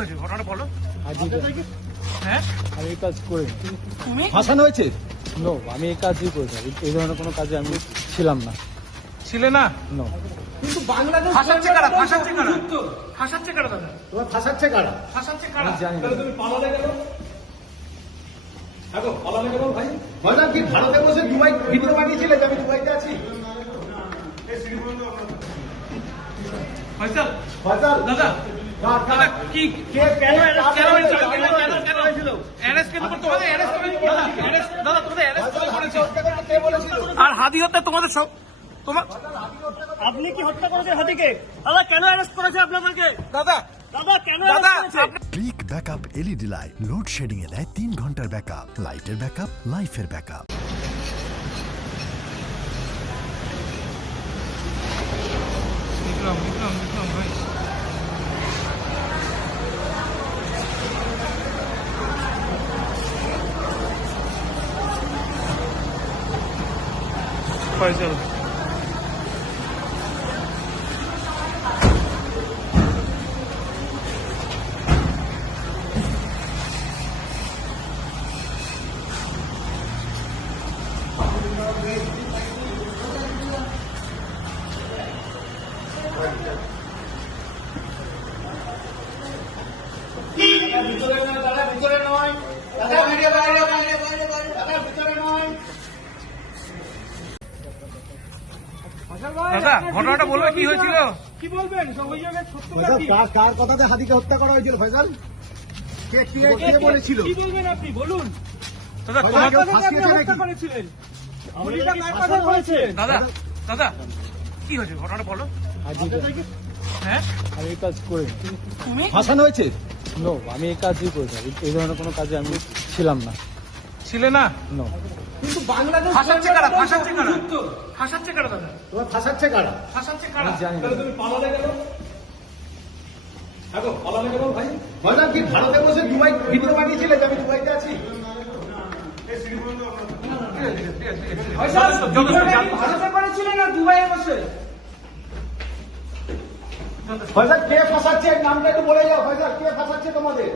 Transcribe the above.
হয়েছে ঘটনাটা বলো। হ্যাঁ আমি এই কাজ করি তুমি ফাঁসানো হয়েছে? নো, আমি এই কাজই করি না, এই ধরনের কোনো কাজে আমি ছিলাম না। ছিলে না? নো, কিন্তু বাংলাদেশ ফাঁসাচ্ছে কারা? ফাঁসাচ্ছে কারা? ফাঁসাচ্ছে কারা দাদা? তোমার ফাঁসাচ্ছে কারা? ফাঁসাচ্ছে কারা? আমি জানি না। তুমি পালালে কেন? দেখো পালালে কেন ভাই? ভাইজান কি ভারতে বসে দুবাই ভিডিও বানিয়েছিলে যে আমি দুবাইতে আছি? ফয়সাল ভাইজান দাদা দাদা কি কে কেন কেন হয়েছিল? কেন হয়েছিল? অ্যারেস্ট কেন করতে হবে? অ্যারেস্ট করে দাদা অ্যারেস্ট দাদা তোমাদের অ্যারেস্ট করেছে। কে বলেছিল? আর হাদি হত্যা তোমাদের সব তোমার আপনি কি হত্যা করেছেন হাতিকে? দাদা কেন অ্যারেস্ট করেছে আপনাদেরকে? দাদা দাদা কেন দাদা অ্যারেস্ট করেছে? Click backup LED light load shedding এ দেয় 3 ঘন্টার ব্যাকআপ। লাইটের ব্যাকআপ, লাইফের ব্যাকআপ। বিক্রম বিক্রম বিক্রম ভাই ফয়সাল ভিতরে নয় দাদা, ভিতরে নয় দাদা, ভিডিও বাইরে বাইরে বাইরে বাইরে দাদা, ভিতরে নয়। দাদা ঘটনাটা বলবে কি হয়েছিল? কি বলবেন? অভিযোগের সত্যতা ভাইজান কি? কার কথাতে হাতিকে হত্যা করা হয়েছিল ভাইজান? কে কে বলেছিল? কি বলবেন আপনি বলুন? দাদা ভাইজান, তোমার কেউ আপনারা ফাঁসিয়েছে হত্যা নাকি? করেছিলেন। গুলিটা কার কথা হয়েছে? দাদা দাদা কি হয়েছে ঘটনাটা বলো। হ্যাঁ আমি এই কাজ করি তুমি ফাঁসানো হয়েছে? নো, আমি এই কাজই করি না, এই ধরনের কোনো কাজে আমি ছিলাম না। ছিলে না? নো, কিন্তু বাংলাদেশ ফাঁসাচ্ছে কারা? ফাঁসাচ্ছে কারা? ফাঁসাচ্ছে কারা দাদা? তোমার ফাঁসাচ্ছে কারা? ফাঁসাচ্ছে কারা? আমি জানি না। তুমি পালালে কেন? দেখো পালালে কেন ভাই? ভাইজান কি ভারতে বসে দুবাই ভিডিও বানিয়েছিলে যে আমি দুবাইতে আছি? ভারতে করেছিলেন না দুবাইয়ে বসে? ভাইজান কে ফাঁসাচ্ছে? নামটা একটু বলে যাও ভাইজান, কে ফাঁসাচ্ছে তোমাদের?